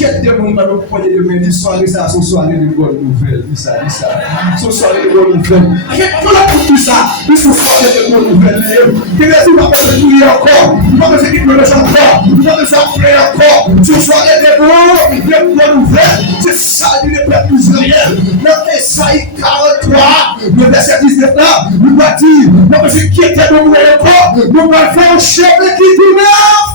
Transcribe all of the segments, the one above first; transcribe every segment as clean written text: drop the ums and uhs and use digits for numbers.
quête de monde va nous prendre de main du soir ça ce soir de bonne nouvelle ça ce soir de bonne nouvelle pour la pour tout ça il faut faire de bonnes nouvelles que les gens va faire prier encore il va faire qu'il me laisse encore il va faire prier encore ce soir de bonnes nouvelles c'est ça du peuple israélien dans Ésaïe 43 le verset 19 là il va dire non mais qui était de nous encore nous va faire un chef qui dit neuf.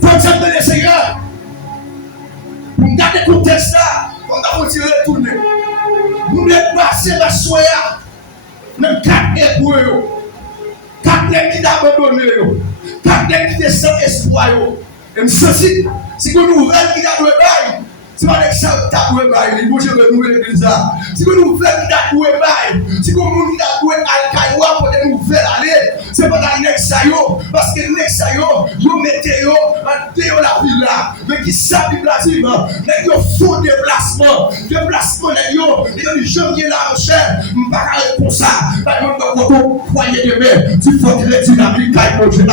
Faut que le Seigneur pour garder le contexte là, on va retourner. Nous devons passer la soya, même 4 hébreux, 4 qui abandonné, 4 qui sont sans espoir. Et nous ceci, c'est que nous nouvelle qui a le c'est pas ça qui a le bail, il bouge de nous l'église là. C'est que nous nouvelle qui a le bail, c'est que nous qui a le al-Kaïwa pour des nouvelles aller. C'est pas dans l'exayo, parce que l'exayo, vous mettez en déo la ville là. Mais qui savent la dit, mais ils font déplacement, ils ont jamais la recherche, pas comme ça. Par exemple, quand on croyait de mer, tu faut que les dynamiques aillent pour Dieu.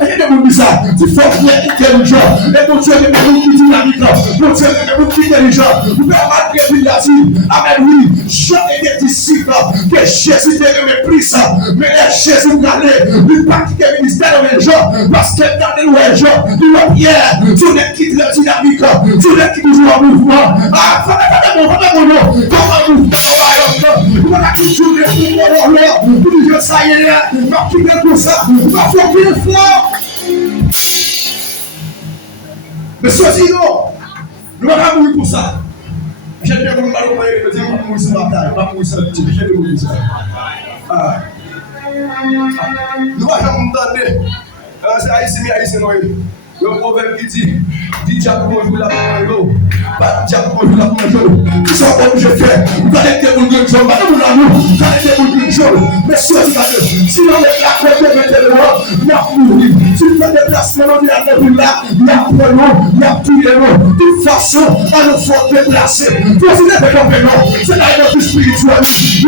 Et de vous dire ça, tu faut que les intelligents, et pour Dieu, les gens dynamiques, pour Dieu, les gens intelligents, vous pouvez malgré lui la dit, amen, oui, jamais des disciples, que Jésus ne mépris ça, mais Jésus n'allait, il pas quitter le ministère de les gens, parce que dans les gens, il y a Pierre, sur les quitte la dynamique, sur les qui toujours en mouvement. Ah, comment mouvement, on va toujours les mouvements, pour dire ça y est, on va quitter pour ça, on va faire qu'il fort. Mais ceci non, nous allons pas mourir pour ça. J'ai bien voulu parler de dire qu'on mourir sur la bataille, pas mourir sur le petit, j'ai bien voulu ça. Ah. Nous allons nous donner, c'est haïtien, le proverbe qui dit diable bonjour la bonjour, pas diable bonjour la bonjour. Qui sont comme je fais, vous allez être pour une chose, pas pour l'amour, vous allez être pour une chose. Mais si on dit, si on est là, on peut mettre le roi, il y a mourir. Si on fait des placements, on dit à l'heure là, il y a prenons, il y a tout les noms. De toute façon, à nous faut déplacer. Vous vous êtes comprenant, c'est la énergie spirituelle. Il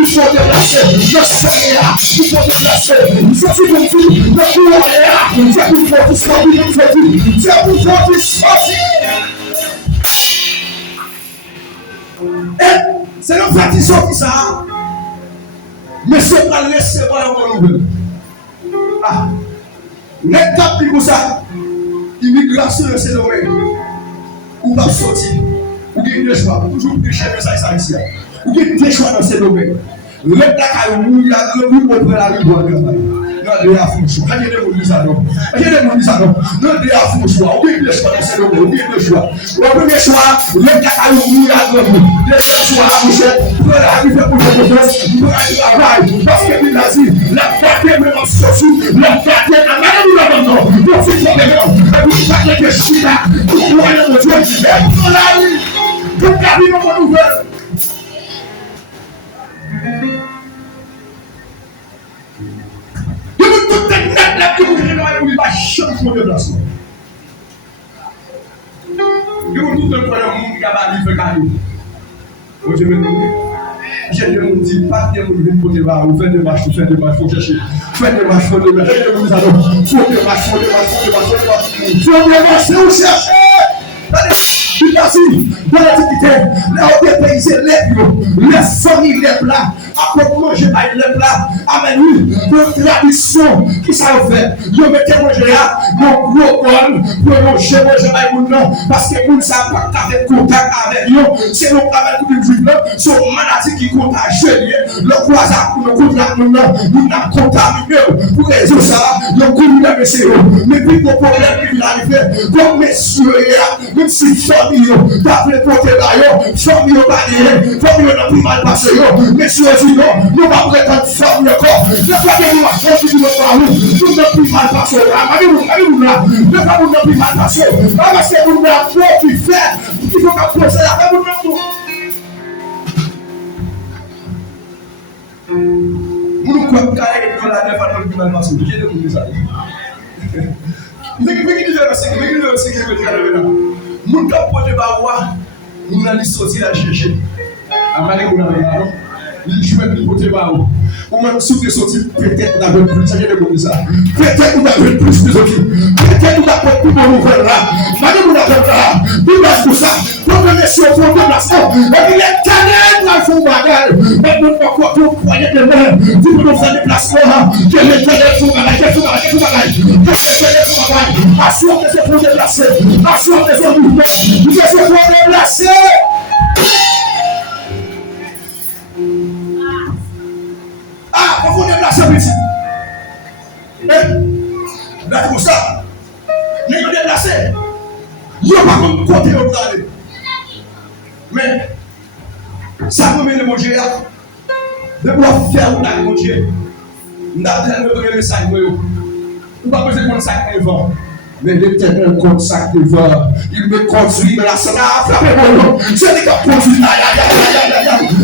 faut déplacer. Le Seigneur, il faut déplacer. Je suis comme tout, le pouvoir est là. C'est pour faire tout ça, c'est pour faire du sortir. Et c'est le fatiguant qui ça. Mais c'est pas laisser voir la bonne nouvelle. Ah, l'étape comme ça, immigration de ces domaines. Ou pas sortir, ou bien des choix, toujours prêcher de ça ici. Ou bien des choix dans ces domaines. L'étape à il y a le but pour la rue de la fonction. Quand il y a des gens qui ça non. Il y a des gens qui ça non. De la fonction. On dit des choix dans ces domaines. On dit des choix. Le premier choix, l'étape à il y a le but. Deuxième choix, à boucher. Pour arriver pour le poste, pour aller travailler. Parce qu'il a dit, la quatrième même en sortie, la quatrième à madame nous l'abandon. Pour ce qu'on est là. Et vous parlez de China, pour croire en Dieu. Et pour la vie, pour garder nos nouvelles. Changement de placement. Je vous tout le monde qui a dit fait cadeau. Je me dis, j'ai des gens qui disent pas de monde pour te voir, vous faites des marches, faut chercher. Faites des marches, faut des marches, faut des marches, vous cherchez. Tu t'as dit, dans l'Antiquité, là où les pays élèves, les familles les plats, après manger les plats, amen, oui, de tradition, qui ça fait? Ils mettaient manger là, mon gros bol, pour manger les non, parce que nous ne savons pas avec contact avec eux, c'est nous avec une juive là, c'est une maladie qui contagie, le croisard, le contact, nous n'avons contaminé, pour résoudre ça, le coup de monsieur, mais puis le problème qui arrive, comme messieurs, même si famille, t'as fait porter là, famille au panier, famille n'a plus mal passé, messieurs, non, nous va prétendre famille encore, ne pas que nous marchons sur notre parole, nous n'avons plus mal passé, allez-vous là, ne pas nous plus mal passé, parce que nous n'avons pas pu faire, il faut qu'on pose la même nous. Nous croyons que nous n'avons pas pu mal passer, qui est de nous ça. Mais qui dit c'est que vous avez là. Nous cap porter ba wa, nous allons sortir la chercher. Amale nous là. Il jouait de porter ba ou. Ou même si vous êtes sorti, peut-être vous avez plus, ça vient de comme ça. Peut-être vous avez plus de sorties. Peut-être vous avez plus de nouvelles là. Madame, vous avez là. Vous avez tout ça. Vous avez sur votre déplacement. Et puis les canaux là font bagarre. Maintenant, pourquoi vous croyez que même, vous pouvez faire déplacement. Que les canaux font bagarre, que font bagarre, que font bagarre. Que les canaux font bagarre. Assurez que c'est pour déplacer. Assurez que c'est pour mouvement. Vous êtes pour déplacer. Ah, vous vous déplacez petit. Là, c'est pour ça. Les gens déplacés. Ils n'ont pas comme côté où vous allez. Mais, ça vous met le manger là. De pouvoir faire un manger. Nous avons donné le sac. Nous n'avons pas besoin de prendre sac devant. Mais l'Éternel consacre devant. Il me conduit dans la salle. C'est lui qui a conduit.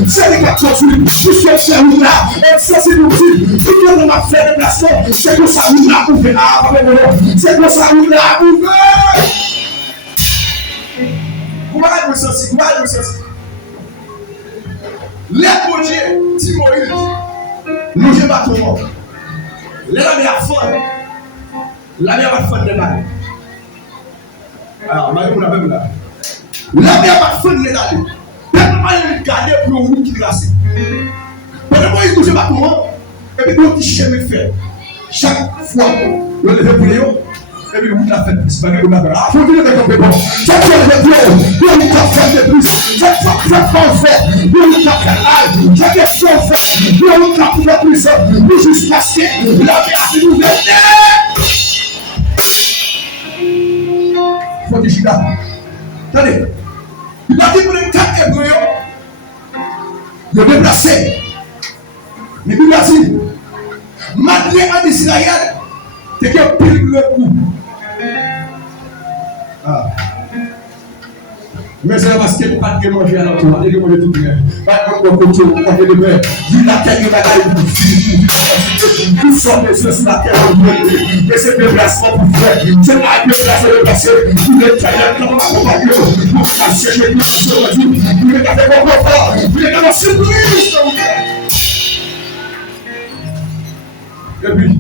C'est lui qui a conduit. Jusqu'à ce là. Et ça, c'est nous dit. Tout le monde m'a fait des placements. C'est que ça nous l'a ouvert. C'est que ça nous l'a ouvert. Comment est-ce que vous sentez? Comment est-ce que vous sentez? Les projets, dit Moïse, nous je bats tout le monde. Les amis à fond. La vie va faire de l'année. Alors, Marie, on a même là. La vie va faire de l'année. Tellement il garder pour une route qui glacée. Pendant que il touche pas tout le monde, et puis il chemin fait. Chaque fois, le lever pour Léon, et puis vous la faites plus. Parce que vous l'avez. Ah, faut dire que c'est bon. Chaque fois, le lever, vous le faites plus. Chaque fois, vous fait, vous le faites. Chaque fois, vous fait, vous le faites plus. Vous jusqu'à ce que la vie a nous venir. Faut dire Judas. Attendez. Il a dit pour les 4 Hébreux, il est déplacé. Mais il a dit, malgré en Israël, c'est qu'il pile le coup. Ah. Mais c'est parce qu'il n'y a pas de manger à l'entour, il y a manger tout bien. Pas de côté, on va de mer. Il a tellement de bagailles pour vivre. Nous sommes les yeux sur la terre, mais c'est déplacement pour faire. C'est pas déplacer. Vous êtes taillés comme un accompagné. Vous cassez les mains sur le jour. Vous êtes avec mon confort. Vous êtes dans la surprise. Et puis,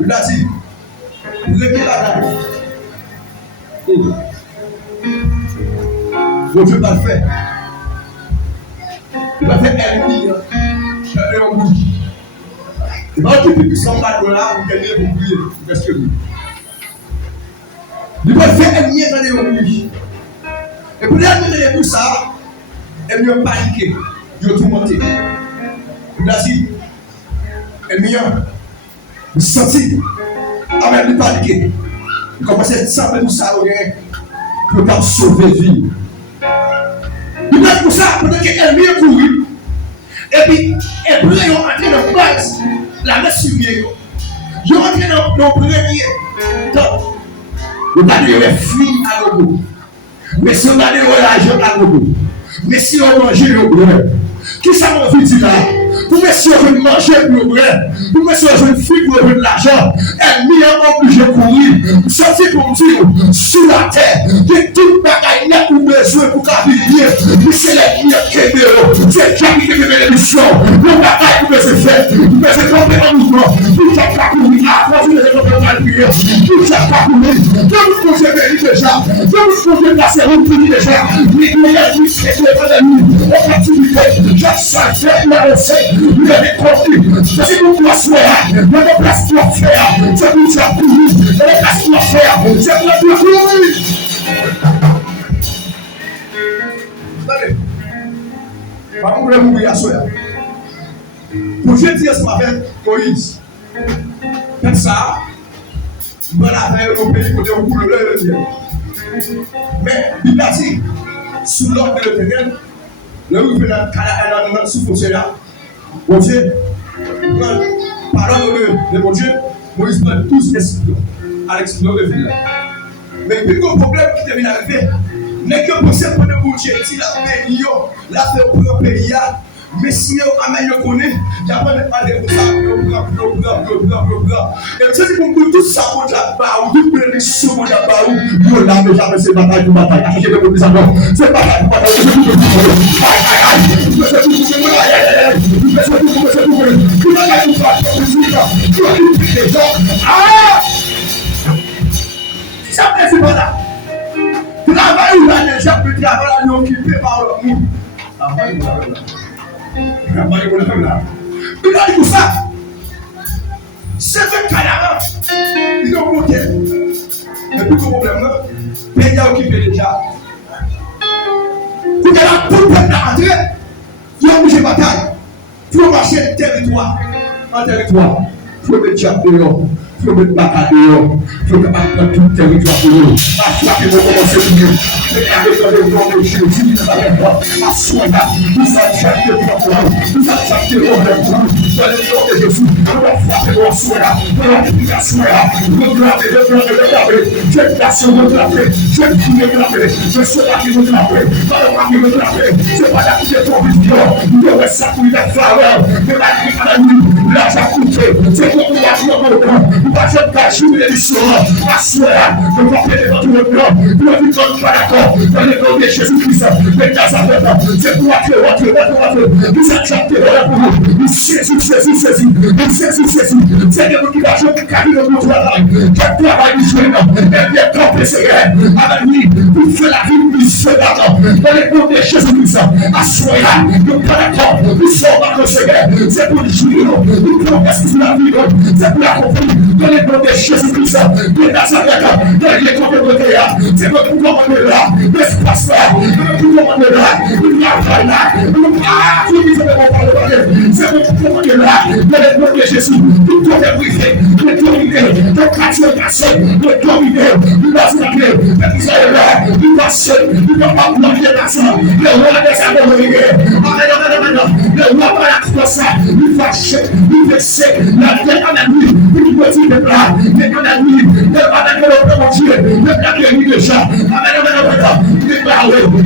il a dit, vous êtes là. Bon Dieu va le faire. Il va faire ennemi. Il va occuper plus qu'on va là, vous gagnez pour prier. Qu'est-ce que vous? Il va faire ennemi dans les roues. Et pour les amener pour ça, ennemi ont paniqué. Ils ont tout monté. Il a dit, ennemi, vous sentez, avec lui paniquer. Il commence à savoir tout ça pour sauver vie. Il a dit pour ça, pendant que l'ennemi est couru, et puis, les bleus ont entré dans la base, la main sur lui. Ils ont entré dans le premier temps. Vous allez les fruits à l'eau. Mais si on a les l'argent à l'eau, mais si on mange le bleu, qui ça m'a dit là? Pour monsieur veut manger le bleu, pour monsieur veut fruit pour de l'argent, ennemi est obligé de courir, sortir pour dire, sur la terre, de toute bagaille n'a pas besoin pour vivre. Mais c'est l'ennemi qui est là, c'est qui est de l'émission, le bagaille pour se faire, pour se tomber en mouvement, pour chaque pas courir, avant de se tomber en prière, pour chaque pas courir, pour nous poser déjà, pour nous poser la série déjà, les meilleurs muscles et les ennemis, en activité, chaque salle, la recette. Vous avez compris, c'est pour toi faire, dans les places pour faire, c'est pour toi courir, dans les places pour faire, c'est pour toi courir. Attendez, par contre, vous voulez asseoir. Pour je dire ce matin, Moïse, faites ça, vous allez au pays pour dire au couleur de Dieu. Mais il a dit, sous l'ordre de l'Éternel, là où il veut dans le sous-foncé là, bon Dieu, parole de mon Dieu, Moïse prend tous les cyclones à l'explosion de ville. Mais puis le problème qui devient arrivé, n'est que pour cette bonne Dieu, si la pays, la fait pour le pays, mais si on a meilleur connaît, il n'y a pas de parler pour ça, et c'est pour tout ça, pour la barre, vous pouvez les sous pour la barre, vous l'avez jamais fait bataille pour bataille, c'est bataille pour bataille, situation physique, qui occupe les gens. Ah! Si ça ne fait pas là, travail ou là, les gens peuvent travailler occupé par le monde. Travail ou là. Il a dit pour ça. C'est un canard. Ils ont monté. Mais plus de problème, le pays a occupé déjà. Vous avez tout le peuple à entrer. Ils ont bougé bataille. Il faut marcher territoire en territoire. Il faut mettre Tchad dehors. Il faut mettre Baka dehors. Il faut mettre tout le territoire pour eux. À frapper, ils vont commencer à mieux. Mais avec le nom de Jésus, nous allons à soigner. Nous allons faire des problèmes. Nous allons faire des problèmes pour nous. Dans le nom de Jésus, nous allons frapper, nous allons soigner. Nous allons reclamer. Je vais placer, reclamer. Je vais prier, reclamer. Je ne sais pas qui reclamer. C'est pas la qui est trop vision. Nous devons s'appuyer la faveur de la vie à la nuit. Là, j'ai coupé. C'est pour nous avoir le camp. Nous ne pouvons pas jouer les missions. Assoir. Nous ne pouvons pas faire tout le plan. Nous ne sommes pas d'accord. Dans le nom de Jésus-Christ. Mais dans sa tête, c'est pour entrer. Nous acceptons pour nous. Nous saisissons. C'est des motivations qui carrient le travail. Quel travail nous jouons. Et bien, camper, Seigneur. Avec lui, nous faisons la vie du Seigneur. Dans le nom de Jésus-Christ. Assoir. Nous pas d'accord. Nous sommes dans le Seigneur. C'est pour nous jouer. Nous progressons sur la vie. C'est pour l'accomplir. Dans le nom de Jésus-Christ. De Nazareth. Dans les compétences. C'est pour pouvoir emmener là. L'espace là. Pour pouvoir emmener là. Nous travaillons là. C'est pour pouvoir emmener là. Dans le nom de Jésus. Nous devons briser. Nous devons dominer. Nous devons casser. Nous devons dominer. Nous devons dominer. Nous devons pas bloquer la sang. Le roi des abonnés. Le roi par la croix. Nous fâcher. Nous vexer. La terre en la nuit. Nous petit de plat. Mais en la nuit. Ne pas mettre le nom de Dieu. Ne pas mettre le déjà. Amen.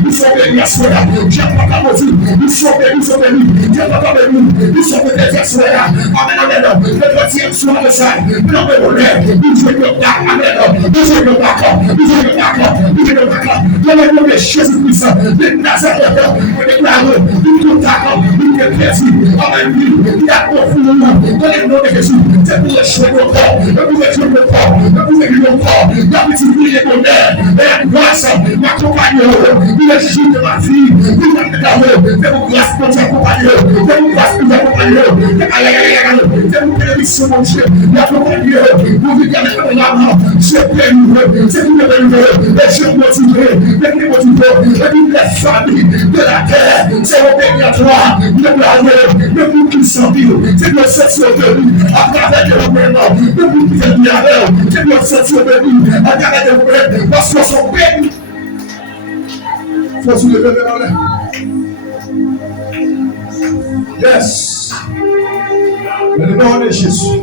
Nous sommes bénis à soi. J'ai pas qu'à vous dire. Nous sommes bénis. J'ai pas qu'à vous dire. Nous sommes bénis à soi. Amen. Le deuxième soir de ça. Nous sommes bénis. Nous jouons le bac. Amen. Nous jouons le bac. Nous jouons le bac. Nous jouons le bac. Dans le nom de Jésus-Christ. De Nazareth. Nous déclarons. Nous contactons. Nous déclarons. Amen. Il a confié dans le nom de Jésus. C'est pour le jouer le corps. Pour le jouer le corps. Pour le jouer le corps. La petite vie est bonheur. Et la grâce. M'accompagne. Il est juste de ma fille. Il m'a déclaré. C'est pour grâce pour t'accompagner. C'est pour grâce pour t'accompagner. C'est pour bénédiction, mon Dieu. L'accompagner. Vous vivez avec mon âme. Je bénis. C'est pour me bénir. Et je motivé. Et je motivé. Et toutes les familles de la terre. C'est au béni à toi. Le monde qui s'en vit. C'est le sexe de lui. À travers le gouvernement. Le monde qui est bien avec. C'est le sexe de lui. À travers le gouvernement. Parce qu'on s'en bénit. Faut soulever le main. Yes. Dans le nom de Jésus.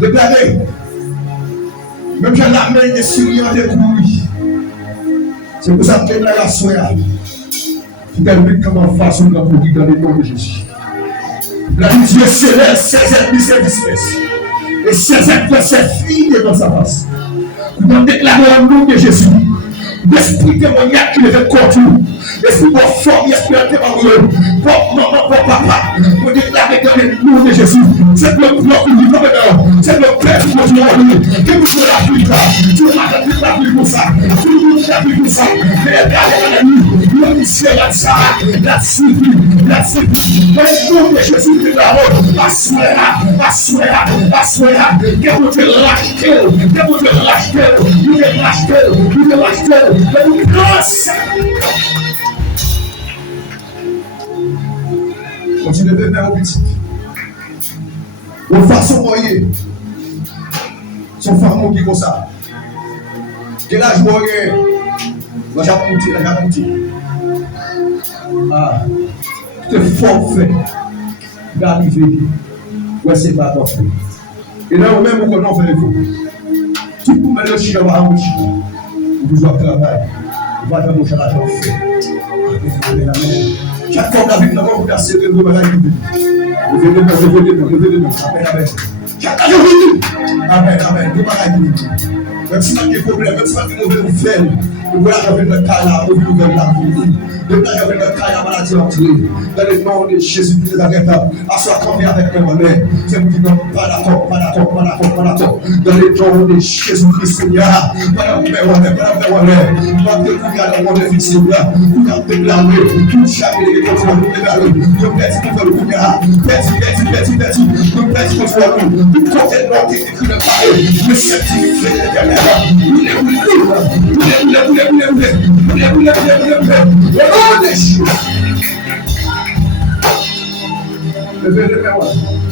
Déclarez. Même si la main est Syrien de courir. C'est pour ça que je la soya. Tu t'invites comment façon de courir dans le nom de Jésus. La Dieu céleste, ses ennemis se dispersent. Et ses ennemis se filent devant sa face. Nous allons déclarer au nom de Jésus. L'esprit démoniaque qui les fait contour. L'esprit pour former, l'esprit antérieur. Pour maman, pour papa. Pour déclarer dans le nom de Jésus. C'est le bloc qui nous donne. C'est le père qui nous donne. Que vous jouez la vie là. Tu m'as dit la vie pour ça. Tu nous la vie pour ça. Mais regardez la nuit. Le ciel là ça. La civile. La civile. Dans le nom de Jésus, nous l'avons. Assoya. Que vous te lâchez. Que vous te lâchez. Vous te lâchez. Vous te lâchez. Continuez de faire un petit. De façon moyenne. Son farmon qui est comme ça. Quel âge vous avez? Moi j'ai poussé. Ah. C'est forfait. D'arriver. Ouais, c'est pas forfait. Et là, vous-même, vous connaissez vous. Tout le monde le chien va embaucher. Vous avez travail. Vous allez faire mon charage en fait. Chaque fois que vous avez vous avez serré le bagage. Vous venez. Amen. Chaque jour, amen. Vous Même si tu as des problèmes, même si tu as des mauvaises nouvelles, nous voilà avec le cas là, nous nouvelles là pour nous. Nous voilà avec le cas la maladie entrée. Dans le nom de Jésus-Christ de Nazareth, assois campé avec moi, mais c'est pour dire non, pas d'accord, pas d'accord, pas d'accord, pas d'accord. Dans le nom de Jésus-Christ, Seigneur, pas de paix, pas de paix, pas de paix, dans le monde fixé là, nous avons déclaré, tout jamais les contrôles, nous déclarons, nous perdons contrôle, nous perdons, nous perdons contrôle, nous complètement écrit le pareil, le certificat de l'éternel, nous les voulons, levez les mains.